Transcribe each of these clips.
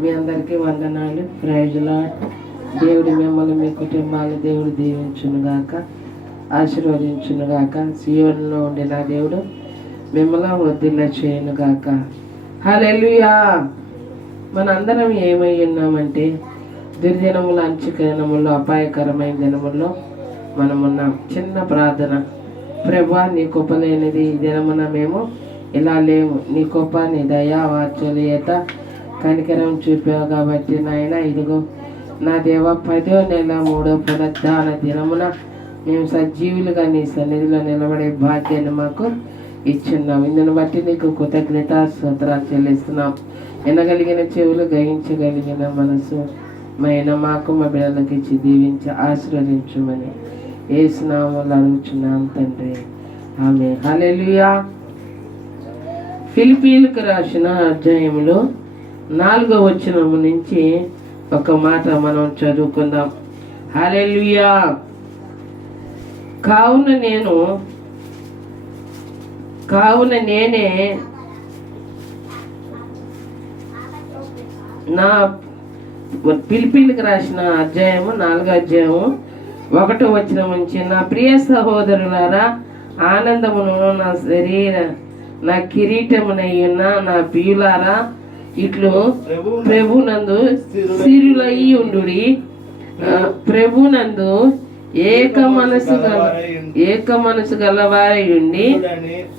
మీ అందరికీ వందనాలు. Praise Lord. దేవుడు మిమ్మల్ని మీ కుటుంబాలు దేవుడు దీవించునుగాక, ఆశీర్వదించునుగాక. సియోనులో ఉండిన దేవుడు మిమ్మల్ని వదిల చేయనుగాక. హల్లెలూయా. మనందరం ఏమై ఉన్నామంటే దుర్దినముల అంచుకరణముల్లో అపాయకరమైన దినముల్లో మనమున్నాం. చిన్న ప్రార్థన. ప్రభువా, నీ కృప లేనిది ఈ దినమున మేము ఇలా లేము. నీ కృప, నీ దయా, వాత్సల్యత, కనికరం చూపావు కాబట్టి నాయన, ఇదిగో నా దేవ 10వ నెల 3వ పునరుద్ధాన దినమున మేము సజీవులుగా నీ సన్నిధిలో నిలబడే భాగ్యాన్ని మాకు ఇచ్చున్నాం. ఇందును బట్టి నీకు కృతజ్ఞత స్తోత్రాలు చెల్లిస్తున్నాం. వినగలిగిన చెవులు, గ్రహించగలిగిన మనసు మైన మాకు మా బిడ్డలకు ఇచ్చి దీవించి ఆశీర్వదించమని యేసు నామములో అడుగుచున్నాం తండ్రి, ఆమేన్. హల్లెలూయా. ఫిలిప్పీయులకు రాసిన అధ్యాయంలో 4వ వచనము నుంచి ఒక మాట మనం చదువుకుందాం. హల్లెలూయా. కావున నేనే నా ఫిలిప్పీయులకు రాసిన అధ్యాయము 4వ అధ్యాయము 1వ వచనం నుంచి, నా ప్రియ సహోదరులారా, ఆనందమును నా కిరీటమునయ్యున్న నా ప్రియులారా, ఇట్లు ప్రభునందు సిరులయ్యి ఉండుడి. ప్రభునందు ఏక మనసు గలవారై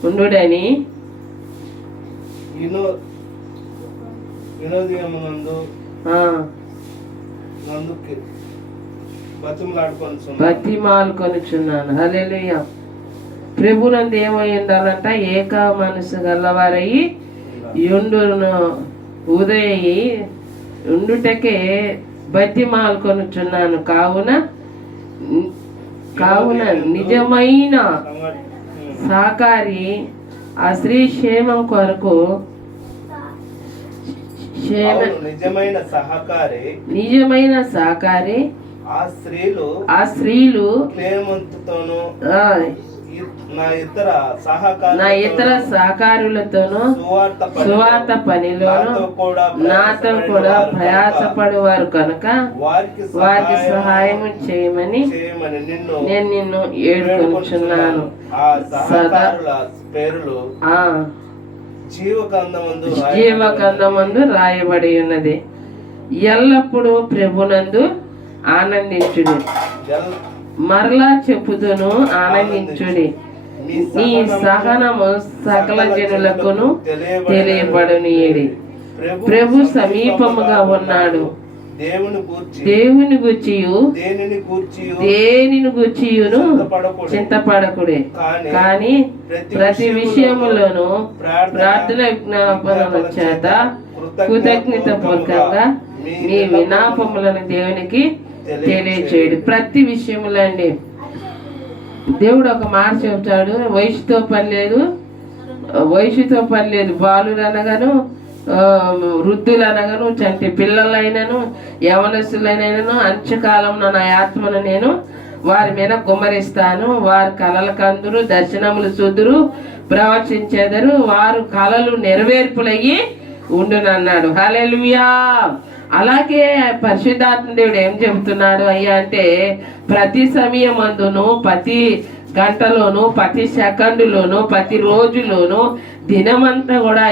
ఉండుడని బతిమాలుకొనుచున్నాను. హల్లెలూయా. ప్రభునందు ఏమై ఉండాలంట? ఏక మనసు గలవారై ఉండుటకే బతిమాలుకొనుచున్నాను. కావున నిజమైన సహకారి ఆ స్త్రీ క్షేమం కొరకు నిజమైన సహకారి ఆ స్త్రీలు నా ఇతర సహకారులతోనూ సువార్త పనిలోను నాతో కూడా ప్రయాసపడువారు కనుక వారికి సహాయం చేయమని నేను నిన్ను ఏడుకొనుచున్నాను. జీవగ్రంథమందు రాయబడి ఉన్నది. ఎల్లప్పుడూ ప్రభునందు ఆనందించుడి. మరలా చెప్పుదును, ఆనందించుడి. నీ సహనము సకల జనులకును తెలియబడనీయడి. ప్రభు సమీపముగా ఉన్నాడు. దేవుని గూర్చియు దేనిని గూర్చియును చింతపడకుడే, కానీ ప్రతి విషయములోను ప్రార్థన విజ్ఞాపనల చేత కృతజ్ఞత పూర్వకంగా మీ విన్నపములను దేవునికి తెలియచేయడు. ప్రతి విషయములో అండి దేవుడు ఒక మాట చెబుతాడు. వయసుతో పని లేదు, బాలులు అనగాను, వృద్ధులు అనగాను, చంటి పిల్లలైనను, యవనస్తులైనను అంత్యకాలం నా ఆత్మను నేను వారి మీద గుమ్మరిస్తాను. వారు కలలకు అందురు, దర్శనములు చూదురు, ప్రవచించెదరు. వారు కలలు నెరవేర్పులయ్యి ఉండునన్నాడు. హల్లెలూయా. అలాగే పరిశుద్ధాత్మ దేవుడు ఏం చెబుతున్నాడు అయ్యా అంటే, ప్రతి సమయమందును, ప్రతి గంటలోను, ప్రతి సెకండులోను, ప్రతి రోజులోను, దినమంతా కూడా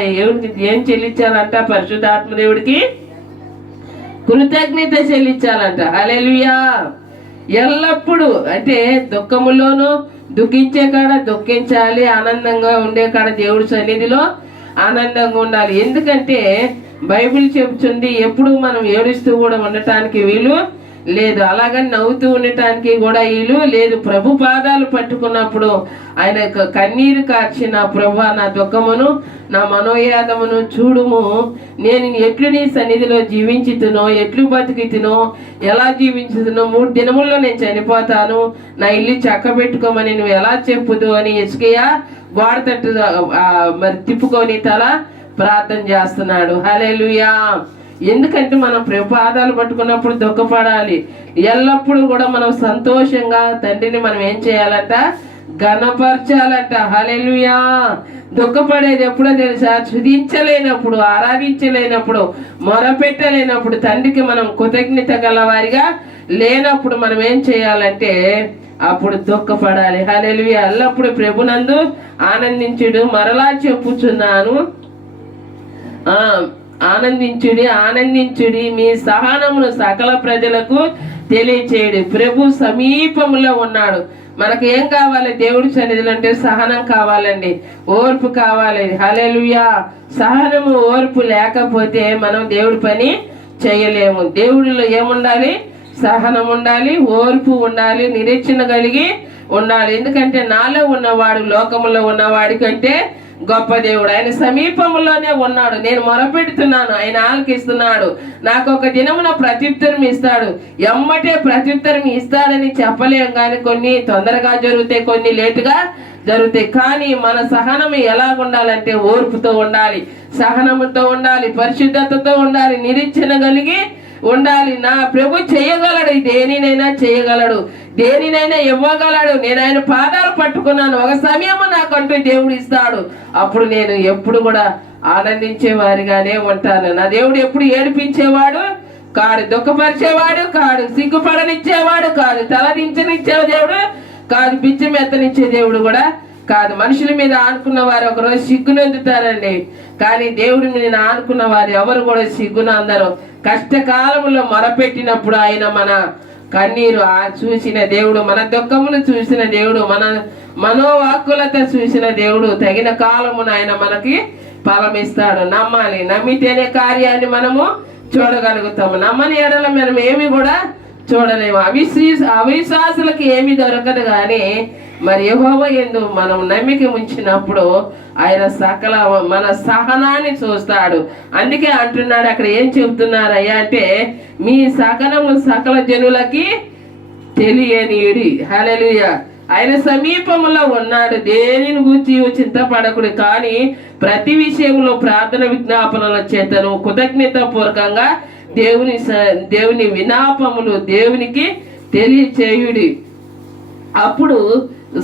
ఏం చెల్లించాలంట? పరిశుద్ధాత్మ దేవుడికి కృతజ్ఞత చెల్లించాలంట. హల్లెలూయా. ఎల్లప్పుడూ అంటే దుఃఖములోను దుఃఖించే కాడ దుఃఖించాలి, ఆనందంగా ఉండే కాడ దేవుడి సన్నిధిలో ఆనందంగా ఉండాలి. ఎందుకంటే బైబిల్ చెబుతుంది, ఎప్పుడు మనం ఏడుస్తూ కూడా ఉండటానికి వీలు లేదు, అలాగని నవ్వుతూ ఉండటానికి కూడా వీలు లేదు. ప్రభు పాదాలు పట్టుకున్నప్పుడు ఆయన కన్నీరు కార్చిన, ప్రభువా నా దుఃఖమును నా మనోయాదమును చూడుము, నేను ఎట్లు నీ సన్నిధిలో జీవించుతునో, ఎట్లు బతికితునో, ఎలా జీవించుతునో, 3 దినముల్లో నేను చనిపోతాను, నా ఇల్లు చక్కబెట్టుకోమని నువ్వు ఎలా చెప్పుదు అని హిజ్కియా గోడ తట్టు మరి తిప్పుకొని తల ప్రార్థన చేస్తున్నాడు. హల్లెలూయా. ఎందుకంటే మనం పాదాలు పట్టుకున్నప్పుడు దుఃఖపడాలి. ఎల్లప్పుడూ కూడా మనం సంతోషంగా తండ్రిని మనం ఏం చేయాలంట? ఘనపరచాలంట. హల్లెలూయా. దుఃఖపడేది ఎప్పుడో తెలుసా? స్తుతించలేనప్పుడు, ఆరాధించలేనప్పుడు, మొరపెట్టలేనప్పుడు, తండ్రికి మనం కృతజ్ఞత గలవారిగా లేనప్పుడు మనం ఏం చేయాలంటే అప్పుడు దుఃఖపడాలి. హల్లెలూయా. ఎల్లప్పుడు ప్రభునందు ఆనందించుడు. మరలా చెప్పుచున్నాను, ఆనందించుడి, ఆనందించుడి, మీ సహనమును సకల ప్రజలకు తెలియచేయడు. ప్రభు సమీపంలో ఉన్నాడు. మనకు ఏం కావాలి? దేవుడి సన్నిధిలో అంటే సహనం కావాలండి, ఓర్పు కావాలి. హల్లెలూయా. సహనము ఓర్పు లేకపోతే మనం దేవుడి పని చేయలేము. దేవుడిలో ఏముండాలి? సహనం ఉండాలి, ఓర్పు ఉండాలి, నిరీక్షణ కలిగి ఉండాలి. ఎందుకంటే నాలో ఉన్నవాడు లోకములో ఉన్నవాడి కంటే గొప్ప దేవుడు. ఆయన సమీపంలోనే ఉన్నాడు. నేను మొరపెడుతున్నాను, ఆయన ఆలకిస్తున్నాడు. నాకు ఒక దినమున ప్రత్యుత్తరం ఇస్తాడు. ఎమ్మటే ప్రత్యుత్తరం ఇస్తాడని చెప్పలేం, కానీ కొన్ని తొందరగా జరుగుతాయి, కొన్ని లేటుగా జరుగుతాయి. కానీ మన సహనం ఎలా ఉండాలంటే ఓర్పుతో ఉండాలి, సహనముతో ఉండాలి, పరిశుద్ధతతో ఉండాలి, నిరీక్షణ కలిగి ఉండాలి. నా ప్రభు చేయగలడు, దేనినైనా చేయగలడు, దేనినైనా ఇవ్వగలడు. నేను ఆయన పాదాలు పట్టుకున్నాను, ఒక సమయము నాకంటూ దేవుడు ఇస్తాడు. అప్పుడు నేను ఎప్పుడు కూడా ఆనందించే వారిగానే ఉంటాను. నా దేవుడు ఎప్పుడు ఏడిపించేవాడు కాడు, దుఃఖపరిచేవాడు కాడు, సిగ్గుపడనిచ్చేవాడు కాదు, తలదించనిచ్చే దేవుడు కాదు, బిచ్చం ఎత్తనిచ్చే దేవుడు కూడా కాదు. మనుషుల మీద ఆనుకున్న వారు ఒకరోజు సిగ్గునందుతారండి, కానీ దేవుడి మీద ఆనుకున్న వారు ఎవరు కూడా సిగ్గునందరు. కష్టకాలంలో మొరపెట్టినప్పుడు ఆయన మన కన్నీరు చూసిన దేవుడు, మన దుఃఖమును చూసిన దేవుడు, మన మనోవాక్కులతో చూసిన దేవుడు. తగిన కాలమున ఆయన మనకి ఫలమిస్తాడు. నమ్మాలి, నమ్మితేనే కార్యాన్ని మనము చూడగలుగుతాము. నమ్మని ఎడల మనం ఏమి కూడా చూడలేము. అవిశ్వాసులకు ఏమి దొరకదు. కానీ మరి యెహోవా యందు మనం నమ్మిక ఉంచినప్పుడు ఆయన సకల మన సహనాన్ని చూస్తాడు. అందుకే అంటున్నాడు, అక్కడ ఏం చెబుతున్నారయ్యా అంటే, మీ సహనము సకల జనులకి తెలియనీయుడి. హల్లెలూయా. ఆయన సమీపంలో ఉన్నాడు. దేనిని గూర్చి చింతపడకుడు, కానీ ప్రతి విషయంలో ప్రార్థన విజ్ఞాపనల చేతను కృతజ్ఞత పూర్వకంగా దేవుని వినాపములు దేవునికి తెలియచేయుడి. అప్పుడు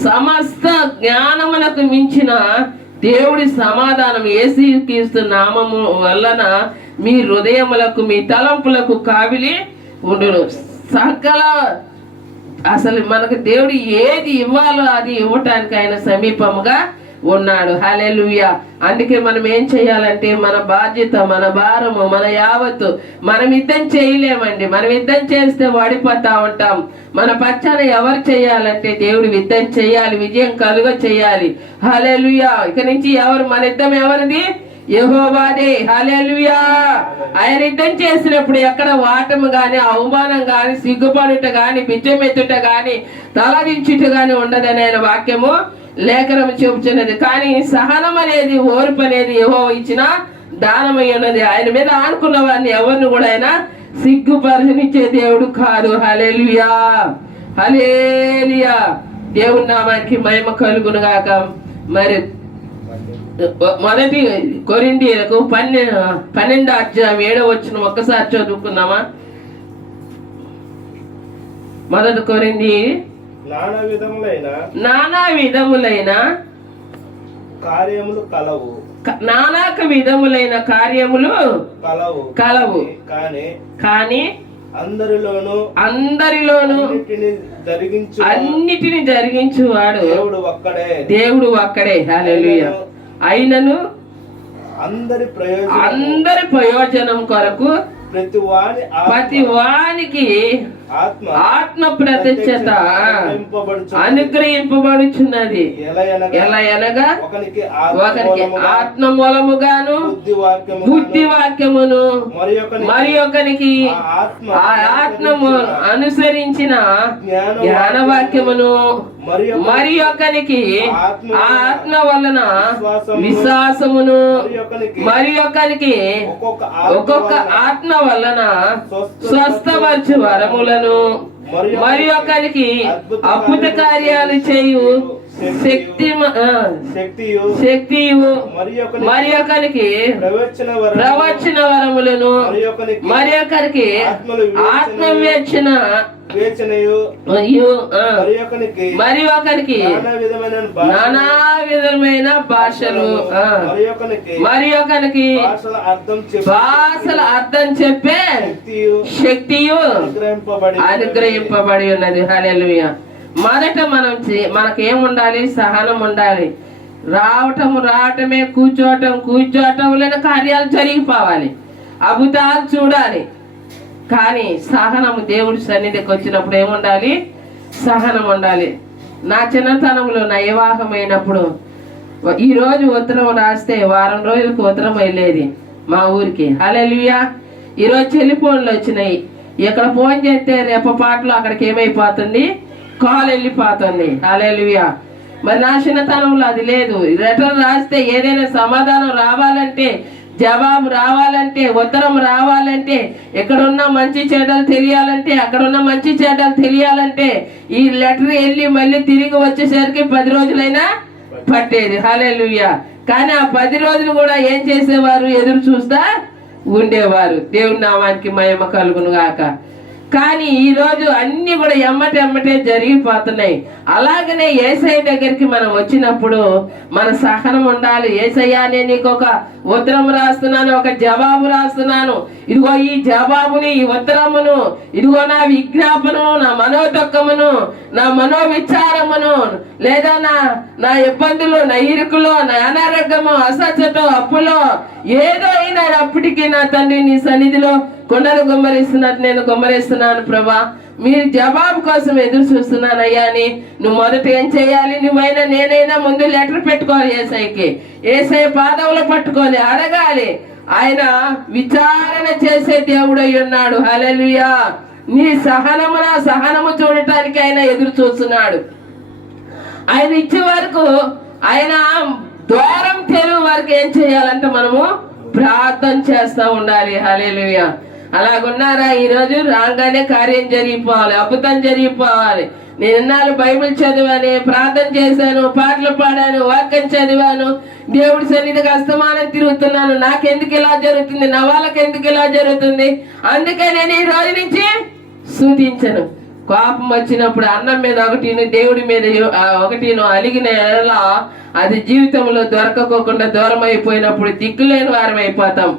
సమస్త జ్ఞానమునకు మించిన దేవుడి సమాధానం యేసుక్రీస్తు నామము వలన మీ హృదయములకు, మీ తలంపులకు కావిలి ఉండును. సకల అసలు మనకు దేవుడు ఏది ఇవ్వాలో అది ఇవ్వటానికి ఆయన సమీపముగా ఉన్నాడు. హల్లెలూయా. అందుకే మనం ఏం చేయాలంటే మన బాధ్యత, మన భారము, మన యావత్తు మనం యుద్ధం చేయలేమండి. మనం యుద్ధం చేస్తే వాడిపోతా ఉంటాం. మన పక్షాన ఎవరు చేయాలంటే దేవుడు యుద్ధం చేయాలి, విజయం కలుగ చేయాలి. హల్లెలూయా. ఇక నుంచి ఎవరు మన యుద్ధం ఎవరిది? యెహోవాదే. హల్లెలూయా. ఆయన యుద్ధం చేసినప్పుడు ఎక్కడ వాటము గాని, అవమానం గాని, సిగ్గుపడుట గాని, బిచ్చమెత్తుట గాని, తలదించుట గాని ఉండదని ఆయన వాక్యము లేఖనం చెబుతున్నది. కానీ సహనం అనేది, ఓర్పు అనేది యెహోవా ఇచ్చిన దానమై ఉన్నది. ఆయన మీద ఆనుకున్న వారిని ఎవరిని కూడా ఆయన సిగ్గుపరచనిచ్చే దేవుడు కాదు. హల్లెలూయా. హల్లెలూయా. దేవుని నామానికి మహిమ కలుగును గాక. మరి మొదటి కొరింథీయులకు 12వ అధ్యాయం 7వ వచనం ఒక్కసారి చదువుకుందామా? మొదటి కొరింథీ నానా విధములైన కార్యములు కలవు, నానాక విధములైన కార్యములు కలవు, కానీ అందరిలోను అన్నిటిని జరిగించువాడు దేవుడు ఒక్కడే. హల్లెలూయా. అయినను అందరి ప్రయోజనం కొరకు ప్రతి వానికి ఆత్మ ప్రత్యక్షత అనుగ్రహింపబడుచున్నది. ఎలా అనగా ఒకరికి ఆత్మ మూలముగాను బుద్ధి వాక్యమును, మరి ఒకరికి ఆత్మ అనుసరించిన జ్ఞానవాక్యమును, మరి ఒకరికి ఆత్మ వలన విశ్వాసమును, మరి ఒకరికి ఒక్కొక్క ఆత్మ వలన స్వస్థపరచు వరములను, మరి ఒకరికి అద్భుత కార్యాలు చేయు శక్తియు మరి ఒకరికి ప్రవచన వరములను మరి ఒకరికి ఆత్మవేక్షణ మరి ఒకరికి నానా విధమైన భాషలు మరి ఒకరికి భాషల అర్థం చెప్పే శక్తియు అనుగ్రహింపబడి ఉన్నది. హల్లెలూయా. మొదట మనకేముండాలి? సహనం ఉండాలి. రావటమే కూర్చోవటంలోనే కార్యాలు జరిగిపోవాలి, అద్భుతాలు చూడాలి. కానీ సహనము దేవుడి సన్నిధికి వచ్చినప్పుడు ఏముండాలి? సహనం ఉండాలి. నా చిన్నతనంలో నా వివాహమైనప్పుడు ఈరోజు ఉత్తరం రాస్తే వారం రోజులకు ఉత్తరం వెళ్ళేది మా ఊరికి. హల్లెలూయా. ఈరోజు టెలిఫోన్లు వచ్చినాయి. ఇక్కడ ఫోన్ చేస్తే రెప్పపాట్లో అక్కడికి ఏమైపోతుంది? కాల్ వెళ్ళిపోతుంది. హల్లెలూయా. మరి నా చిన్నతనంలో అది లేదు. లెటర్ రాస్తే ఏదైనా సమాధానం రావాలంటే, జవాబు రావాలంటే, ఉత్తరం రావాలంటే, ఎక్కడున్న మంచి చెడ్డలు తెలియాలంటే, అక్కడున్న మంచి చెడ్డలు తెలియాలంటే ఈ లెటర్ వెళ్ళి మళ్ళీ తిరిగి వచ్చేసరికి 10 రోజులైనా పట్టేది. హల్లెలూయా. కానీ ఆ 10 రోజులు కూడా ఏం చేసేవారు? ఎదురు చూస్తా ఉండేవారు. దేవుని నామానికి మహిమ కలుగును గాక. కానీ ఈరోజు అన్ని కూడా ఎమ్మటే జరిగిపోతున్నాయి. అలాగనే యేసయ్య దగ్గరికి మనం వచ్చినప్పుడు మన సహనం ఉండాలి. యేసయ్య, నేను నీకు ఒక ఉత్తరం రాస్తున్నాను, ఒక జవాబు రాస్తున్నాను. ఇదిగో ఈ జవాబుని, ఈ ఉత్తరమును, ఇదిగో నా విజ్ఞాపను, నా మనోదుఖమును, నా మనోవిచారమును, లేదా నా ఇబ్బందులు, నా ఇరుకులో, నా అనారోగ్యము, అస్వస్థత, అప్పులో ఏదో అయినా అప్పటికి నా తండ్రి నీ సన్నిధిలో కొండలు గుమ్మరిస్తున్నట్టు నేను గుమ్మరిస్తున్నాను ప్రభా. మీరు జవాబు కోసం ఎదురు చూస్తున్నానయ్యా అని నువ్వు మొదట ఏం చేయాలి? నువ్వైనా నేనైనా ముందు లెటర్ పెట్టుకోవాలి యేసయ్యకి. యేసయ్య పాదములు పట్టుకోవాలి, అడగాలి. ఆయన విచారణ చేసే దేవుడై ఉన్నాడు. హల్లెలూయా. నీ సహనము చూడటానికి ఆయన ఎదురు చూస్తున్నాడు. ఆయన ఇచ్చే వరకు, ఆయన ద్వారం తెరువు వరకు ఏం చేయాలంటే మనము ప్రార్థన చేస్తూ ఉండాలి. హల్లెలూయా. అలాగున్నారా? ఈరోజు రాగానే కార్యం జరిగిపోవాలి, అద్భుతం జరిగిపోవాలి. నేను ఎన్నాళ్ళు బైబిల్ చదివాను, ప్రార్థన చేశాను, పాటలు పాడాను, వాక్యం చదివాను, దేవుడి సన్నిధికి అస్తమానం తిరుగుతున్నాను. నాకెందుకు ఇలా జరుగుతుంది? నా వాళ్ళకి ఎందుకు ఇలా జరుగుతుంది? అందుకే నేను ఈ రోజు నుంచి స్తుతించను. కోపం వచ్చినప్పుడు అన్నం మీద ఒకటిను, దేవుడి మీద ఒకటిను అలిగిన ఎలా అది జీవితంలో దొరకకోకుండా దూరం అయిపోయినప్పుడు దిక్కులేని వారం అయిపోతాం.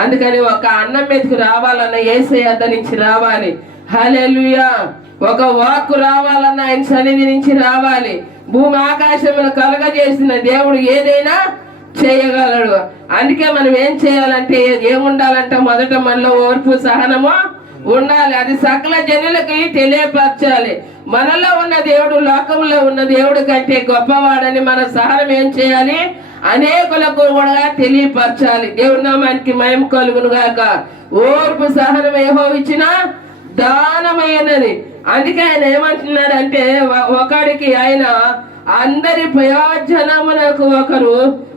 అందుకని ఒక అన్నం మీదకి రావాలన్న యేసయ్య అద్ద నుంచి రావాలి. హల్లెలూయా. ఒక వాక్కు రావాలన్న ఆయన సన్నిధి నుంచి రావాలి. భూమి ఆకాశమును కలగజేసిన దేవుడు ఏదైనా చేయగలడు. అందుకే మనం ఏం చేయాలంటే, ఏముండాలంటే మొదట మనలో ఓర్పు, సహనము ఉండాలి. అది సకల జనులకి తెలియపరచాలి. మనలో ఉన్న దేవుడు లోకంలో ఉన్న దేవుడు కంటే గొప్పవాడని మన సహనం ఏం చేయాలి? అనేకులకు కూడా తెలియపరచాలి. దేవుడి నామానికి మహిమ కలుగును గాక. ఓర్పు సహనం యెహోవా ఇచ్చిన దానమైనది. అందుకే ఆయన ఏమంటున్నాడంటే, ఒకడికి ఆయన అందరి ప్రయోజనమునకు ఒకరు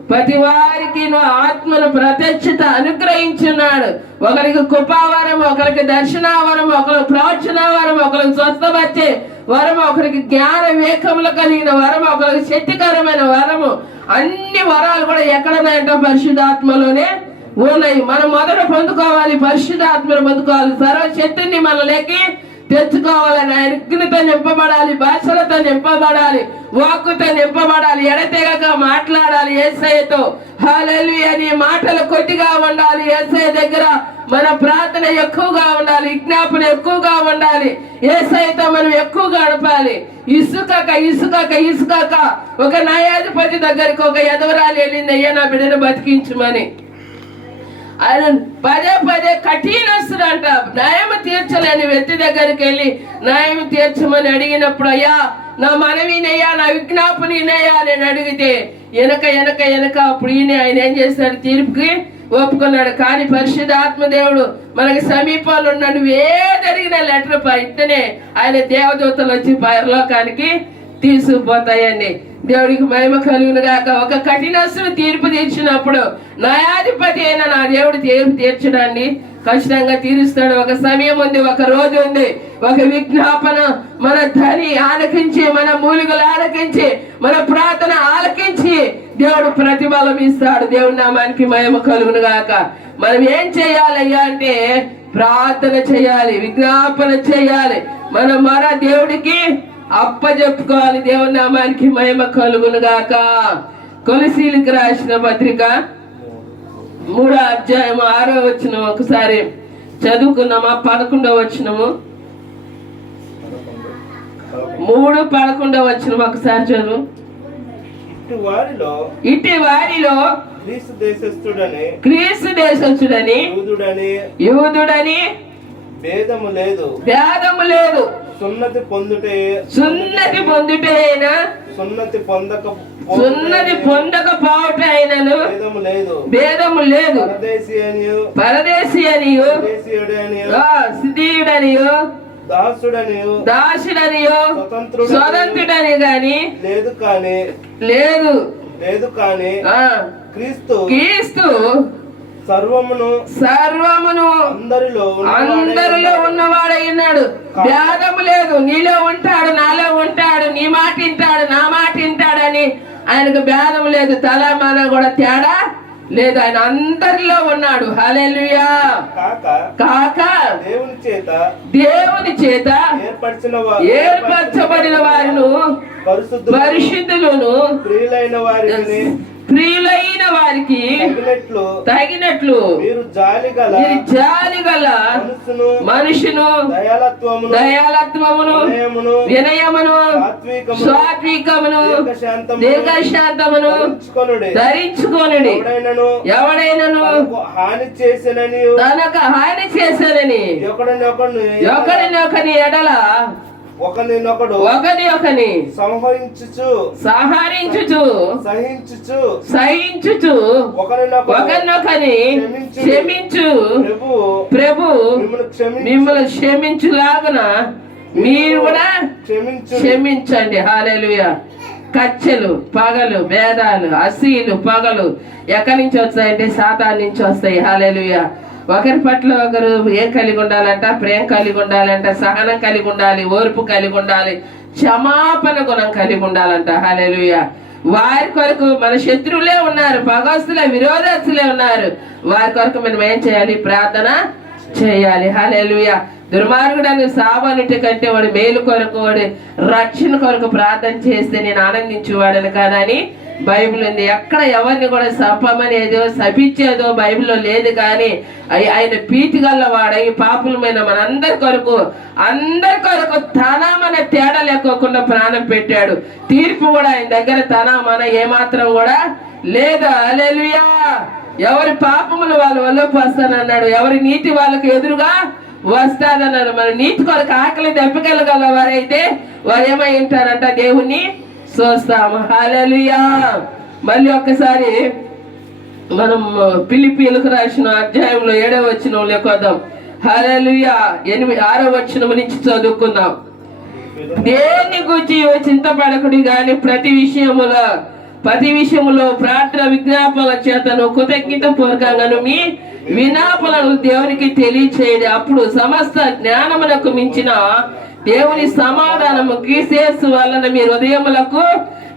ప్రతి వారికి ఆత్మను ప్రత్యక్షత అనుగ్రహించున్నాడు. ఒకరికి కృపావరం, ఒకరికి దర్శనావరం, ఒకరికి ప్రవచనావరం, ఒకరికి స్వస్థపరిచే వరం, ఒకరికి జ్ఞాన వివేకములు కలిగిన వరం, ఒకరికి శక్తికరమైన వరము. అన్ని వరాలు కూడా ఎక్కడన్నాయంటే పరిశుద్ధాత్మలోనే ఉన్నాయి. మనం మొదట పొందుకోవాలి, పరిశుద్ధాత్మను పొందుకోవాలి. సర్వశక్తిని మనలోకి తెచ్చుకోవాలని, ఆయన అగ్నితో నింపబడాలి, భాషలతో నింపబడాలి, వాక్కుతో నింపబడాలి, ఎడతెగక మాట్లాడాలి యేసయ్యతో. హల్లెలూయా. నీ మాటలు కొద్దిగా ఉండాలి. యేసయ్య దగ్గర మన ప్రార్థన ఎక్కువగా ఉండాలి, విజ్ఞాపన ఎక్కువగా ఉండాలి. యేసయ్యతో మనం ఎక్కువ గడపాలి. ఇసుకక ఒక న్యాయాధిపతి దగ్గరికి ఒక ఎదవరాలు వెళ్ళింది, అయ్యా నా బిడ్డను బతికించమని. ఆయన పదే కఠినస్తుడు అంట. న్యాయం తీర్చలేని వ్యక్తి దగ్గరికి వెళ్ళి న్యాయం తీర్చమని అడిగినప్పుడు, అయ్యా నా మనవినయ్యా, నా విజ్ఞాపనయ్యా నేను అడిగితే వెనక అప్పుడు ఆయన ఏం చేశాడు? తీర్పుకి ఒప్పుకున్నాడు. కానీ పరిశుద్ధాత్మదేవుడు మనకి సమీపంలో ఉన్నాడు. ఏది అడిగిన లెటర్ ఇట్టనే ఆయన దేవదూతలు వచ్చి పరలోకానికి తీసుకుపోతాయండి. దేవుడికి మహిమ కలుగును గాక. ఒక కఠినస్తుడు తీర్పు తీర్చినప్పుడు న్యాయాధిపతి అయిన నా దేవుడు తీర్పు తీర్చడాన్ని ఖచ్చితంగా తీరుస్తాడు. ఒక సమయం ఉంది, ఒక రోజు ఉంది, ఒక విజ్ఞాపన మన ధని ఆలకించి, మన మూలికలు ఆలకించి, మన ప్రార్థన ఆలకించి దేవుడు ప్రతిఫలం ఇస్తాడు. దేవుడి నామానికి మహిమ కలుగును గాక. మనం ఏం చేయాలయ్యా అంటే ప్రార్థన చేయాలి, విజ్ఞాపన చేయాలి, మన మొర దేవుడికి అప్పజెప్పుకోవాలి. దేవుని నామానికి మహిమ కలుగును గాక. కొలసీలకు రాసిన పత్రిక 3వ అధ్యాయం 6వ వచనం ఒకసారి చదువుకున్నామా? 11వ వచనము, 3:11 వచనం ఒకసారి చదువు. ఇట్టి వారిలో క్రీస్తు దేశస్థుడని యూదుడని భేదము లేదు, సున్నతి పొందుటైనా సున్నతి పొందకపోవటైనను భేదము లేదు. పరదేశీ అనియు సిద్ధీయుడనియు దాసుడనియు స్వతంత్రుడని గాని లేదు కానీ క్రీస్తు సర్వమును అందరిలో ఉన్నవాడైనాడు. భేదము లేదు. నీలో ఉంటాడు, నాలో ఉంటాడు, నీ మాట వింటాడు, నా మాట వింటాడని ఆయనకు భేదం లేదు. తల మన కూడా తేడా లేదు. ఆయన అందరిలో ఉన్నాడు. హల్లెలూయా. కాక దేవుని చేత ఏర్పరచబడిన వారిను పరిశుద్ధులను ప్రియులైన వారికి తగినట్లు మీరు జాలిగల మనుషును దయాలత్వమును వినయమును సాత్వికమును దీర్ఘశాంతమును ధరించుకొనుడి. ఎవడైనను తనకు హాని చేశానని ఒకరినొకని ఎడల ఒకరిని సహించుచు ఒకరినొకరిని క్షమించు. ప్రభు మిమ్మల్ని క్షమించులాగున మీరు కూడా క్షమించండి. హల్లెలూయా. కచ్చలు, పగలు, భేదాలు, అసీలు, పగలు ఎక్కడి నుంచి వస్తాయంటే సాతాను నుంచి వస్తాయి. హల్లెలూయా. ఒకరి పట్ల ఒకరు ఏం కలిగి ఉండాలంట? ప్రేమ కలిగి ఉండాలంట, సహనం కలిగి ఉండాలి, ఓర్పు కలిగి ఉండాలి, క్షమాపణ గుణం కలిగి ఉండాలంట. హల్లెలూయా. వారి కొరకు మన శత్రువులే ఉన్నారు, పగస్తులే, విరోధస్తులే ఉన్నారు. వారి కొరకు మనం ఏం చేయాలి? ప్రార్థన చేయాలి. హల్లెలూయా. దుర్మార్గుడని సావనుటి కంటే వాడు మేలు కొరకు, వాడి రక్షణ కొరకు ప్రార్థన చేస్తే నేను ఆనందించేవాడని కాదని బైబిల్ ఉంది. ఎక్కడ ఎవరిని కూడా సంపమనేదో శపించేదో బైబిల్లో లేదు. కానీ ఆయన పీతి గల్లవాడై పాపులమైన మనందరి కొరకు తన మన తేడా లేకోకుండా ప్రాణం పెట్టాడు. తీర్పు కూడా ఆయన దగ్గర తన మన ఏమాత్రం కూడా లేదు. హల్లెలూయా. ఎవరి పాపములు వాళ్ళ వల్లకు వస్తానన్నాడు, ఎవరి నీతి వాళ్ళకు ఎదురుగా వస్తానన్నారు. మన నీతి కొరకు ఆకలి దెబ్బకెళ్ళగల వారైతే వారు ఏమై ఉంటారంట? దేవుణ్ణి చూస్తాము. హల్లెలూయా. మళ్ళీ ఒక్కసారి మనం ఫిలిప్పీయులకు రాసిన అధ్యాయంలో 7వ వచనంలో కొద్దాం. హల్లెలూయా. 6వ వచనం నుంచి చదువుకుందాం. దేన్ని గురించి చింతపడకుడి గాని ప్రతి విషయములో ప్రార్థన విజ్ఞాపనల చేతను కృతజ్ఞత పూర్వకంగాను మీ విజ్ఞాపనలు దేవునికి తెలియచేయండి. అప్పుడు సమస్త జ్ఞానమునకు మించిన దేవుని సమాధానము క్రీస్తు వలన మీ హృదయములకు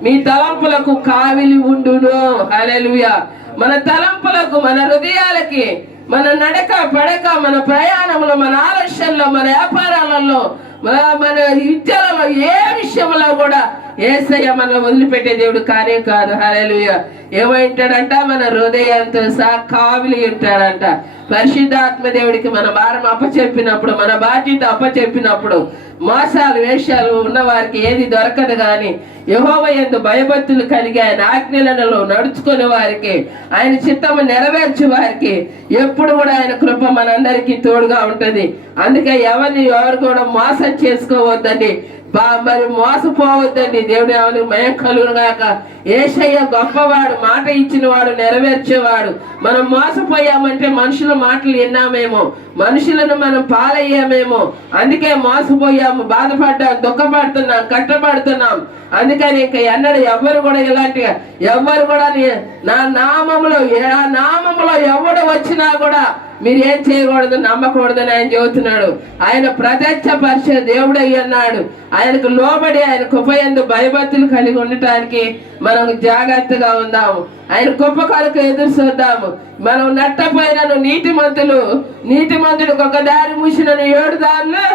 మీ తలంపులకు కావిలి ఉండును. హల్లెలూయా. మన తలంపులకు, మన హృదయాలకి, మన నడక పడక, మన ప్రయాణంలో, మన ఆలోచనలో, మన వ్యాపారాలలో, మన విద్యలలో, ఏ విషయంలో కూడా యేసయ్య మనం వదిలిపెట్టే దేవుడు కానే కాదు. హల్లెలూయా. ఏమంటాడంట? మన హృదయంతో కావిలి ఉంటాడంట. పరిశుద్ధాత్మ దేవుడికి మన భారం అప్పచెప్పినప్పుడు, మన బాధ్యత అప్పచెప్పినప్పుడు, మోసాలు వేషాలు ఉన్న వారికి ఏది దొరకదు. కానీ యెహోవా యందు భయభక్తులు కలిగి ఆయన ఆజ్ఞలలో నడుచుకునే వారికి, ఆయన చిత్తము నెరవేర్చే వారికి ఎప్పుడు కూడా ఆయన కృప మనందరికీ తోడుగా ఉంటుంది. అందుకే ఎవరు కూడా మోసం చేసుకోవద్దండి. మరి మోసపోవద్దండి. దేవుడు ఎవరికి మయం కలుగును గాక. యేసయ్య గొప్పవాడు, మాట ఇచ్చిన వాడు, నెరవేర్చేవాడు. మనం మోసపోయామంటే మనుషుల మాటలు విన్నామేమో, మనుషులను మనం పాలయ్యామేమో, అందుకే మోసపోయాము, బాధపడ్డాం, దుఃఖపడుతున్నాం, కట్టబడుతున్నాం. అందుకని ఇంకా ఎన్నడూ ఎవ్వరు కూడా ఇలాంటిగా ఎవ్వరు కూడా నా నామములో ఎవడు వచ్చినా కూడా మీరు ఏం చేయకూడదు, నమ్మకూడదని ఆయన చెబుతున్నాడు. ఆయన ప్రత్యక్షపరిచే దేవుడై అన్నాడు. ఆయనకు లోబడి ఆయన కృపయందు భయభక్తులు కలిగి ఉండటానికి మనం జాగ్రత్తగా ఉందాము. ఆయన కృప కొరకు ఎదురు చూద్దాము. మనం నట్టపోయినను నీతిమంతుడికి ఒక దారి మూసినను 7 దారులు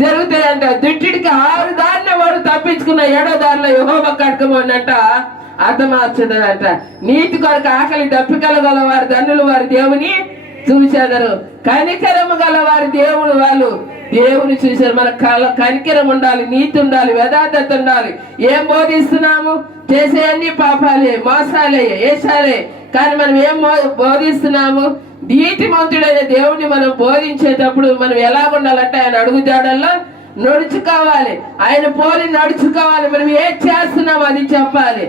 తిరుగుతాయంట. దుష్టుడికి 6 దారిలో వాడు తప్పించుకున్న 7వ దారిలో యెహోవా కడకమన్నట అర్థమార్చదనంట. నీతి కొరకు ఆకలి దప్పికల గల వారి ధన్యులు వారి దేవుని చూశారు. కనికరము గల వారి దేవుని చూశారు. మన కనికరం ఉండాలి, నీతి ఉండాలి, యథార్థత ఉండాలి. ఏం బోధిస్తున్నాము? చేసే అన్ని పాపాలే, మోసాలే, ఏషాలే. కానీ మనం ఏం బోధిస్తున్నాము? నీతిమంతుడైన దేవుణ్ణి మనం బోధించేటప్పుడు మనం ఎలా ఉండాలంటే ఆయన అడుగుజాడల్లో నడుచుకోవాలి, ఆయన పోలి నడుచుకోవాలి. మనం ఏం చేస్తున్నామో అది చెప్పాలి,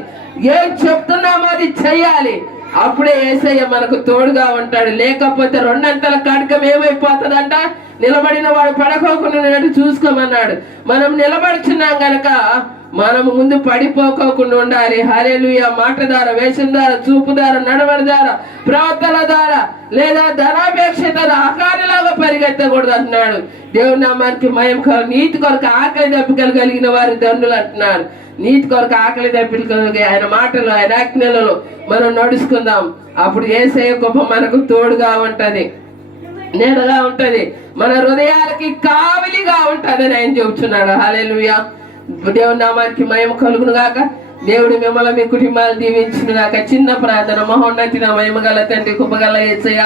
ఏం చెప్తున్నామో అది చెయ్యాలి. అప్పుడే యేసయ్య మనకు తోడుగా ఉంటాడు. లేకపోతే 2 అంతల కడకం ఏమైపోతుందంట, నిలబడిన వాడు పడుకోకుండా చూసుకోమన్నాడు. మనం నిలబడుచున్నాం గనక మనం ముందు పడిపోకోకుండా ఉండాలి. హల్లెలూయా. మాట ద్వారా, వేషం ద్వారా, చూపు ద్వారా, నడవడి ద్వారా, ప్రవర్తన ద్వారా, లేదా ధనాపేక్ష ద్వారా అకానిలాగా పరిగెత్తకూడదు అంటున్నాడు. దేవుని నామానికి మహిమ. నీతి కొరకు ఆకలి దప్పికలు కలిగిన వారి ధన్యులు అంటున్నారు. నీతి కొరకు ఆకలి దప్పికలు కలిగి ఆయన మాటలు, ఆయన ఆజ్ఞలలో మనం నడుచుకుందాం. అప్పుడు యేసయ్య కృప మనకు తోడుగా ఉంటది, నీడగా ఉంటది, మన హృదయాలకి కావలిగా ఉంటదని ఆయన చెబుతున్నాడు. హల్లెలూయా. దేవుని నామానికి మహిమ కలుగును గాక. దేవుడు మిమ్మల్ని మీ కుటుంబాలు దీవించును గాక. చిన్న ప్రార్థన. మహోన్నతిన మహిమ గల తండ్రి, కృపగల యేసయ్య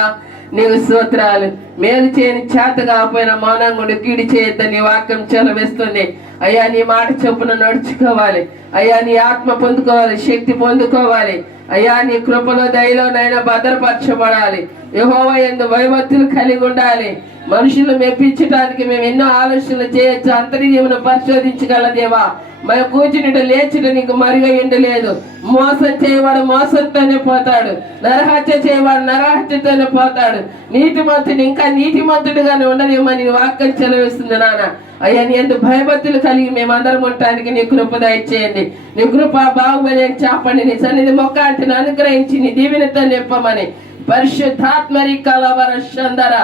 నీకు స్తోత్రాలు. మేలు చేయని చేత కాకపోయినా మౌనంగా కీడి చేయొద్దని వాక్యం చెలవేస్తుంది. అయ్యా నీ మాట చొప్పున నడుచుకోవాలి. అయ్యా నీ ఆత్మ పొందుకోవాలి, శక్తి పొందుకోవాలి. అయ్యా నీ కృపలో దయలోనైనా భద్రపరచబడాలి. యెహోవా యందు భయభక్తులు కలిగి ఉండాలి. మనుషులు మెప్పించడానికి మేము ఎన్నో ఆలోచనలు చేయొచ్చు. అంతర్యమును పరిశోధించగల దేవా, మన కూర్చునిట లేచుట నీకు మరుగై ఉండలేదు. మోసం చేయవాడు మోసంతోనే పోతాడు, నరహత్య చేయవాడు నరహత్యతోనే పోతాడు. నీతిమంతుడు ఇంకా నీతిమంతుడిగానే ఉండదేమని వాక్యం చెలవిస్తుంది నాన్న. అయ్యా నీ ఎందు భయభక్తులు కలిగి మేమందరం ఉండటానికి నీ కృప దయచేయండి. నీ కృప బాగుమని చాపండి. నీ సన్నిధి మొక్క అంటే అనుగ్రహించి నీ దీవెనతో నింపమని పరిశుద్ధాత్మరి కలవర చందర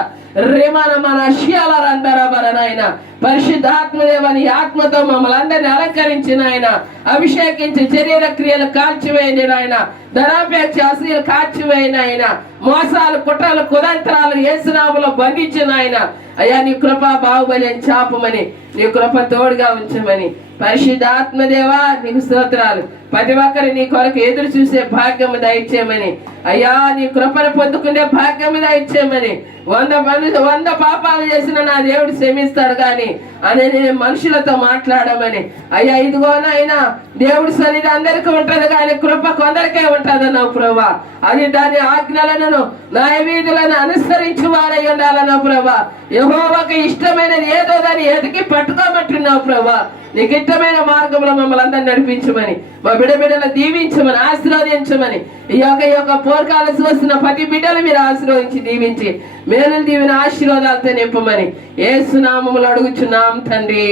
రేమన మన శియాలరందరబరనైనా పరిశుద్ధాత్మదేవని ఆత్మతో మమ్మల్ని అందరినీ అలంకరించిన ఆయన, అభిషేకించి శరీర క్రియలు కాల్చివేయండి నాయన. ధనాపేక్ష అసలు కాల్చివేయన ఆయన, మోసాలు కుట్రలు కుతంత్రాలు యేసునామములో బంధించిన ఆయన. అయ్యా నీ కృప బాహుబలి చాపమని, నీ కృప తోడుగా ఉంచమని పరిశుద్ధాత్మదేవా నీకు స్తోత్రాలు. ప్రతి ఒక్కరి నీ కొరకు ఎదురు చూసే భాగ్యము దయచేయమని, అయ్యా నీ కృపను పొందుకునే భాగ్యము దయచేయమని. 100 పాపాలు చేసిన నా దేవుడు క్షమిస్తాడు కానీ అని నేను మనుషులతో మాట్లాడమని. అయ్యా ఇదిగోనైనా దేవుడి సన్నిధి అందరికీ ఉంటది కానీ కృప కొందరికే ఉంటదన్నావు ప్రభా. అది దాని ఆజ్ఞలను న్యాయవిధులను అనుసరించి వారై ఉండాలన్నావు ప్రభా. యెహోవాకు ఇష్టమైనది ఏదో దాన్ని ఎదిగి పట్టుకోమంటున్నావు ప్రభా. నీకు ఇష్టమైన మార్గంలో మమ్మల్ని అందరినీ నడిపించమని, మా బిడ్డలు దీవించమని, ఆశీర్వదించమని. ఈ యొక్క పోర్కాలు చూస్తున్న ప్రతి బిడ్డలు మీరు ఆశీర్వదించి దీవించి మేలు దీవిన ఆశీర్వాదాలతో నింపమని యేసు నామములో అడుగుచున్నాం తండ్రి.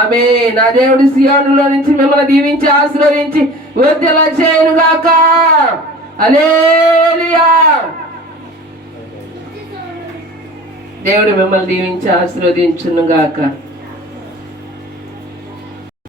ఆమె నా దేవుడు సియోనులో నుంచి మిమ్మల్ని దీవించి ఆశీర్వదించి వృద్ధిలో చేయనుగాక. హల్లెలూయా. దేవుడు మిమ్మల్ని దీవించి ఆశీర్వదించునుగాక.